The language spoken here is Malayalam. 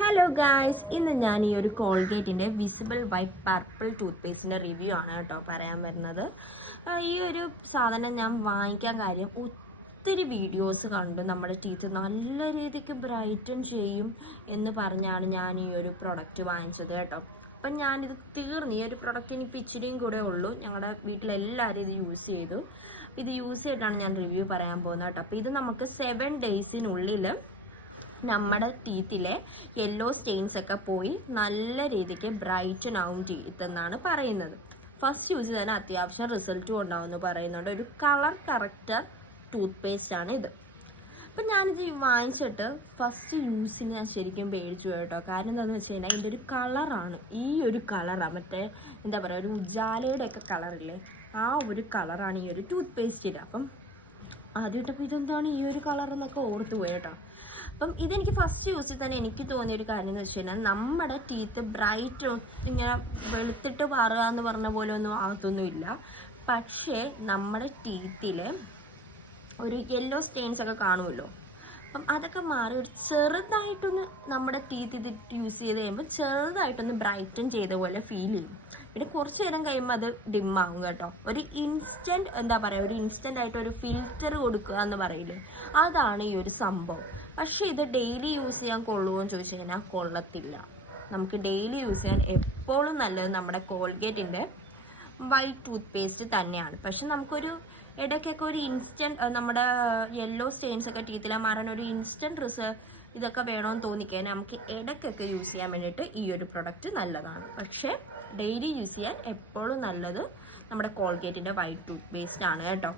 ഹലോ ഗായ്സ്, ഇന്ന് ഞാൻ ഈ ഒരു കോൾഗേറ്റിൻ്റെ വിസിബിൾ വൈറ്റ് പർപ്പിൾ ടൂത്ത് പേസ്റ്റിൻ്റെ റിവ്യൂ ആണ് കേട്ടോ പറയാൻ വരുന്നത്. ഈ ഒരു സാധനം ഞാൻ വാങ്ങിക്കാൻ കാര്യം ഒത്തിരി വീഡിയോസ് കണ്ടു. നമ്മുടെ ടീത്ത് നല്ല രീതിക്ക് ബ്രൈറ്റൻ ചെയ്യും എന്ന് പറഞ്ഞാണ് ഞാൻ ഈ ഒരു പ്രൊഡക്റ്റ് വാങ്ങിച്ചത് കേട്ടോ. അപ്പം ഞാനിത് തീർന്നു. ഈ ഒരു പ്രൊഡക്റ്റ് ഇനിയിപ്പോൾ ഇച്ചിരിയും കൂടെ ഉള്ളൂ. ഞങ്ങളുടെ വീട്ടിലെല്ലാവരും ഇത് യൂസ് ചെയ്തു. ഇത് യൂസ് ചെയ്തിട്ടാണ് ഞാൻ റിവ്യൂ പറയാൻ പോകുന്നത് കേട്ടോ. അപ്പോൾ ഇത് നമുക്ക് 7 ഡേയ്സിനുള്ളിൽ നമ്മുടെ ടീത്തിലെ യെല്ലോ സ്റ്റെയിൻസ് ഒക്കെ പോയി നല്ല രീതിക്ക് ബ്രൈറ്റൻ ആവും ടീത്ത് എന്നാണ് പറയുന്നത്. ഫസ്റ്റ് യൂസ് തന്നെ അത്യാവശ്യം റിസൾട്ടും ഉണ്ടാവുമെന്ന് പറയുന്നുണ്ട്. ഒരു കളർ കറക്റ്റർ ടൂത്ത് പേസ്റ്റ് ആണ് ഇത്. അപ്പം ഞാനിത് വാങ്ങിച്ചിട്ട് ഫസ്റ്റ് യൂസിന് ഞാൻ ശരിക്കും പേടിച്ചു കേട്ടോ. കാരണം എന്താണെന്ന് വെച്ച് കഴിഞ്ഞാൽ ഇതിൻ്റെ ഒരു കളറാണ്, ഈ ഒരു കളറാണ്, മറ്റേ എന്താ പറയുക, ഒരു ഉജാലയുടെ ഒക്കെ കളറില്ലേ, ആ ഒരു കളറാണ് ഈ ഒരു ടൂത്ത് പേസ്റ്റിൽ. അപ്പം ആദ്യം ഇട്ടപ്പോൾ ഇതെന്താണ് ഈ ഒരു കളർ എന്നൊക്കെ ഓർത്തു പോയി കേട്ടോ. അപ്പം ഇതെനിക്ക് ഫസ്റ്റ് യൂസിൽ തന്നെ എനിക്ക് തോന്നിയൊരു കാര്യം എന്ന് വെച്ച് കഴിഞ്ഞാൽ നമ്മുടെ ടീത്ത് ബ്രൈറ്റ് ഇങ്ങനെ വെളുത്തിട്ട് പാറുക എന്ന് പറഞ്ഞ പോലെ ഒന്നും ആകത്തൊന്നുമില്ല. പക്ഷേ നമ്മുടെ ടീത്തിൽ ഒരു യെല്ലോ സ്റ്റെയിൻസ് ഒക്കെ കാണുമല്ലോ, അപ്പം അതൊക്കെ മാറി ഒരു ചെറുതായിട്ടൊന്ന് നമ്മുടെ ടീത്ത് ഇത് യൂസ് ചെയ്ത് കഴിയുമ്പോൾ ചെറുതായിട്ടൊന്ന് ബ്രൈറ്റൻ ചെയ്ത പോലെ ഫീൽ ചെയ്യും. പിന്നെ കുറച്ച് നേരം കഴിയുമ്പോൾ അത് ഡിമ്മാവും കേട്ടോ. ഒരു ഇൻസ്റ്റൻറ്റ് എന്താ പറയുക, ഒരു ഇൻസ്റ്റൻ്റ് ആയിട്ട് ഒരു ഫിൽറ്റർ കൊടുക്കുക എന്ന് പറയില്ലേ, അതാണ് ഈ ഒരു സംഭവം. പക്ഷേ ഇത് ഡെയിലി യൂസ് ചെയ്യാൻ കൊള്ളുമോ എന്ന് ചോദിച്ചു കഴിഞ്ഞാൽ കൊള്ളത്തില്ല. നമുക്ക് ഡെയിലി യൂസ് ചെയ്യാൻ എപ്പോഴും നല്ലത് നമ്മുടെ കോൾഗേറ്റിൻ്റെ വൈറ്റ് ടൂത്ത് പേസ്റ്റ് തന്നെയാണ്. പക്ഷെ നമുക്കൊരു ഇടയ്ക്കൊക്കെ ഒരു ഇൻസ്റ്റൻറ്റ് നമ്മുടെ യെല്ലോ സ്റ്റെയിൻസ് ഒക്കെ ടീത്തിലെ മാറാൻ ഒരു ഇൻസ്റ്റൻറ്റ് ഇതൊക്കെ വേണമെന്ന് തോന്നിക്കഴിഞ്ഞാൽ നമുക്ക് ഇടയ്ക്കൊക്കെ യൂസ് ചെയ്യാൻ വേണ്ടിയിട്ട് ഈ ഒരു പ്രൊഡക്റ്റ് നല്ലതാണ്. പക്ഷേ ഡെയിലി യൂസ് ചെയ്യാൻ എപ്പോഴും നല്ലത് നമ്മുടെ കോൾഗേറ്റിൻ്റെ വൈറ്റ് ടൂത്ത് പേസ്റ്റ് ആണ് കേട്ടോ.